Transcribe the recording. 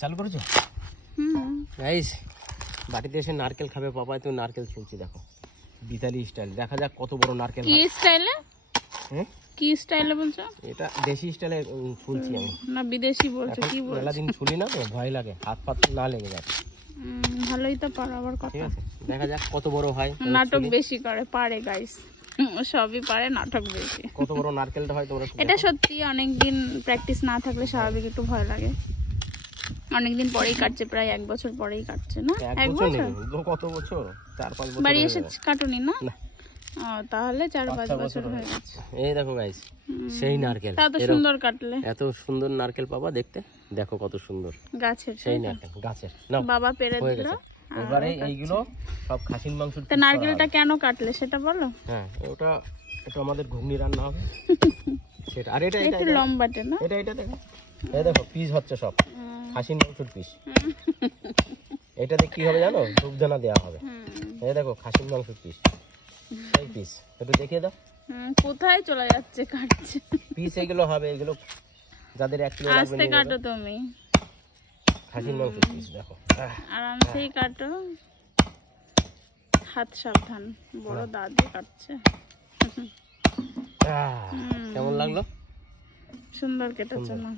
চালু করেছো? গাইস বাড়িতে এসে নারকেল খাবে পাপায়, তো নারকেল ছুলছি দেখো বিতালি স্টাইল। দেখা যাক কত বড় নারকেল। কি স্টাইলে? হ্যাঁ কি স্টাইলে বলছো? এটা দেশি স্টাইলে ছুলছি আমি। না বিদেশি বলছো? কি বলছো? মেলা দিন ছুলি না তো ভয় লাগে, হাত পাত না লেগে যায়। ভালোই তো পারো আবার কথা। ঠিক আছে দেখা যাক কত বড় হয়। নাটক বেশি করে পারে গাইস, সবই পারে, নাটক বেশি। কত বড় নারকেলটা হয় তোমরা। এটা সত্যি অনেকদিন প্র্যাকটিস না থাকলে স্বাভাবিক একটু ভয় লাগে। অনেকদিন পরেই কাটছে, প্রায় 1 বছর পরেই কাটছে না? 1 বছর কত বছর? 4-5 বছর বাড়ি এসে কাটুনি না? না তাহলে 4-5 বছর হয়ে গেছে। এই দেখো গাইস সেই নারকেল, তা তো সুন্দর কাটলে। এত সুন্দর নারকেল পাবা দেখতে, দেখো কত সুন্দর গাছের, সেই নারকেল গাছের। নাও বাবা পেরে দিল। এবারে এইগুলো সব খাসির মাংস। তা নারকেলটা কেন কাটলে সেটা বলো। হ্যাঁ ওটা এটা আমাদের ঘুগনি রান্না হবে সেটা। আর এটা একটু লম্বাটে না? এটা দেখো, এই দেখো পিস হচ্ছে সব খাসির মাংসের পিস। এটাতে কি হবে জানো? দুধদানা দেওয়া হবে। এই দেখো খাসির মাংসের পিস, সেই পিস একটু দেখিয়ে দাও। কোথায় চলে যাচ্ছে কাটছে? পিস এগুলো হবে, এগুলো যাদের 1 কিলো লাগবে আস্তে কাটো তুমি। খাসির মাংসের পিস দেখো আরামসেই কাটো, হাত সাবধান, বড় দাঁত দিয়ে কাটছে। কেমন লাগলো? সুন্দর কেটেছে না?